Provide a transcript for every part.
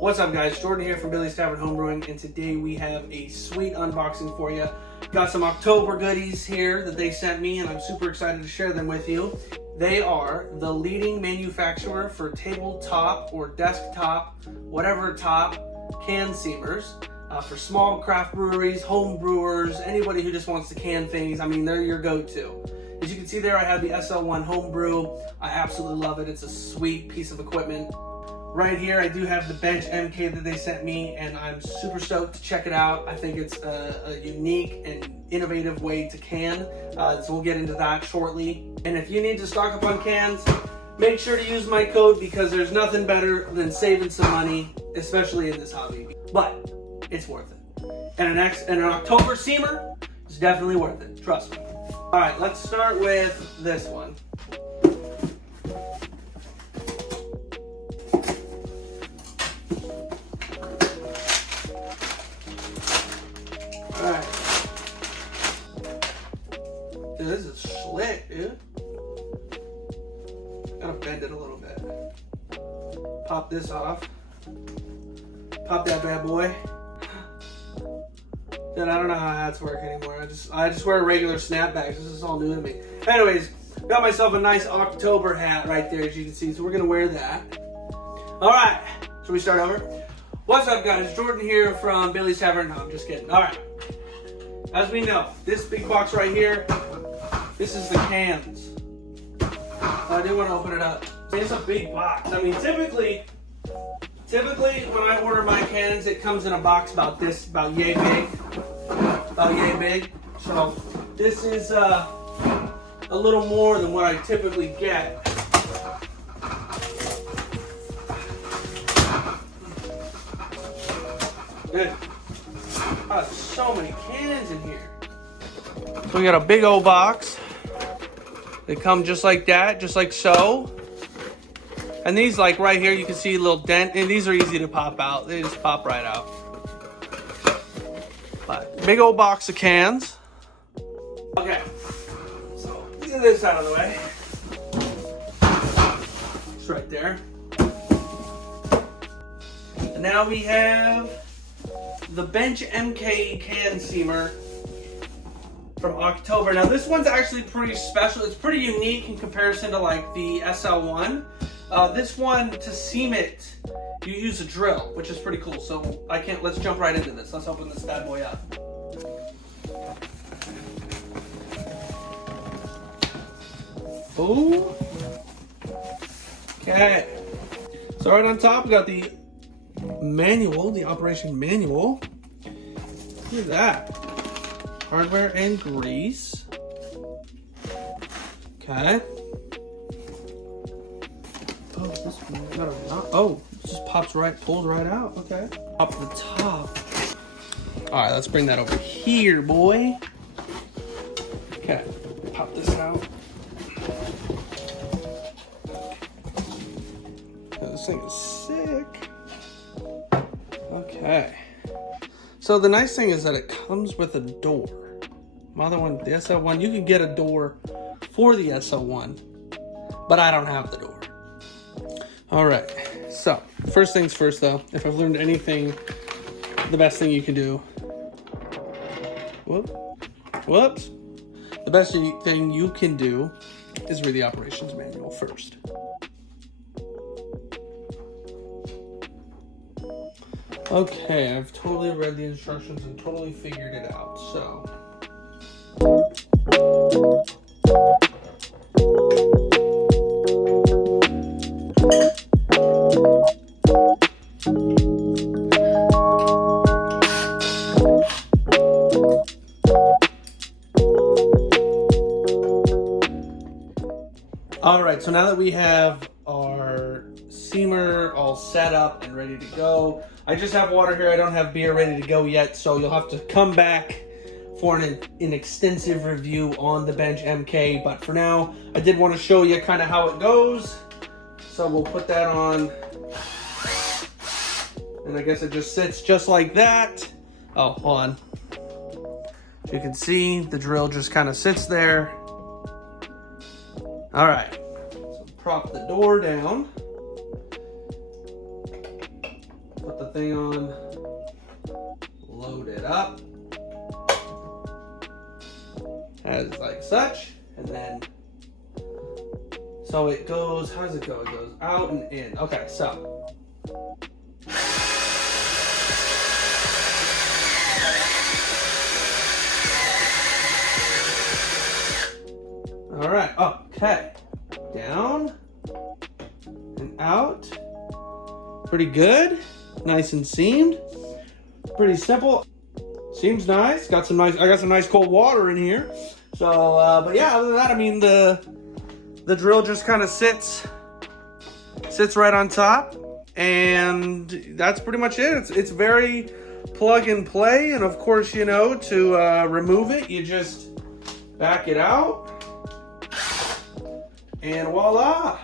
What's up guys, Jordan here from Billy's Tavern Homebrewing, and today we have a sweet unboxing for you. Got some Oktober goodies here that they sent me, and I'm super excited to share them with you. They are the leading manufacturer for tabletop or desktop, whatever top, can seamers. For small craft breweries, home brewers, anybody who just wants to can things. I mean, they're your go-to. As you can see there, I have the SL1 Homebrew. I absolutely love it. It's a sweet piece of equipment. Right here, I do have the BenchMK that they sent me, and I'm super stoked to check it out. I think it's a unique and innovative way to can, so we'll get into that shortly. And if you need to stock up on cans, make sure to use my code because there's nothing better than saving some money, especially in this hobby. But it's worth it. And an Oktober seamer is definitely worth it, trust me. All right, let's start with this one. Alright. Dude, this is slick, dude. Gotta bend it a little bit. Pop this off. Pop that bad boy. Dude, I don't know how hats work anymore. I just wear regular snapbacks. This is all new to me. Anyways, got myself a nice Oktober hat right there, as you can see. So we're gonna wear that. Alright, should we start over? What's up guys, Jordan here from Billy's Tavern. No, I'm just kidding. Alright. As we know, this big box right here, this is the cans. I do want to open it up. It's a big box. I mean, typically when I order my cans, it comes in a box about this, about yay big. So this is a little more than what I typically get. Good. Oh, so many cans in here. So we got a big old box. They come just like that, just like so. And these, like right here, you can see a little dent, and these are easy to pop out. They just pop right out. But big old box of cans. Okay, so get this out of the way. It's right there. And now we have the BenchMK can seamer from Oktober. Now this one's actually pretty special. It's pretty unique in comparison to like the SL1. This one, to seam it, you use a drill, which is pretty cool. So let's jump right into this. Let's open this bad boy up. Ooh. Okay. So right on top, we got the manual, the operation manual. Look at that. Hardware and grease. Okay. Oh, this one got a knot. Oh, it just pulls right out. Okay. Up the top. All right, let's bring that over here, boy. Okay, pop this out. Oh, this thing is sick. Okay. So the nice thing is that it comes with a door. My other one, the SL1, you can get a door for the SL1, but I don't have the door. All right, so first things first though, if I've learned anything, the best thing you can do, whoops. The best thing you can do is read the operations manual first. Okay, I've totally read the instructions and totally figured it out, so. All right, so now that we have our seamer all set up and ready to go, I just have water here. I don't have beer ready to go yet, so you'll have to come back for an extensive review on the BenchMK. But for now, I did want to show you kind of how it goes. So we'll put that on. And I guess it just sits just like that. Oh, hold on. You can see the drill just kind of sits there. All right, so prop the door down. put the thing on, load it up, as like such, and then, so it goes, how does it go? It goes out and in. Okay, so. All right, okay. Down and out. Pretty good. Nice and seamed. Pretty simple. Seems nice. I got some nice cold water in here. So, but yeah, other than that, I mean, the drill just kind of sits right on top, and that's pretty much it. It's very plug and play, and of course, you know, to remove it, you just back it out, and voila.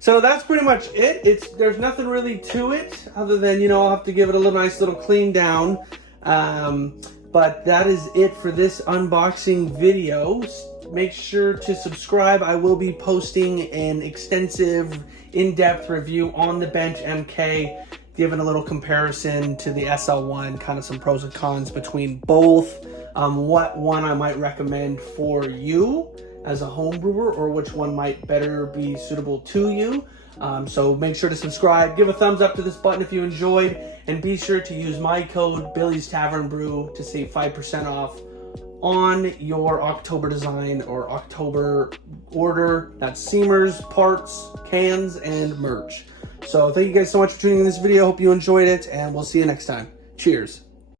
So that's pretty much it. There's nothing really to it other than, you know, I'll have to give it a nice little clean down. But that is it for this unboxing video. Make sure to subscribe. I will be posting an extensive, in-depth review on the BenchMK, giving a little comparison to the SL1, kind of some pros and cons between both, what one I might recommend for you as a home brewer, or which one might better be suitable to you. So make sure to subscribe, give a thumbs up to this button if you enjoyed, and be sure to use my code Billy's Tavern Brew to save 5% off on your Oktober design or Oktober order. That's seamers, parts, cans, and merch. So thank you guys so much for tuning in this video. Hope you enjoyed it, and we'll see you next time. Cheers.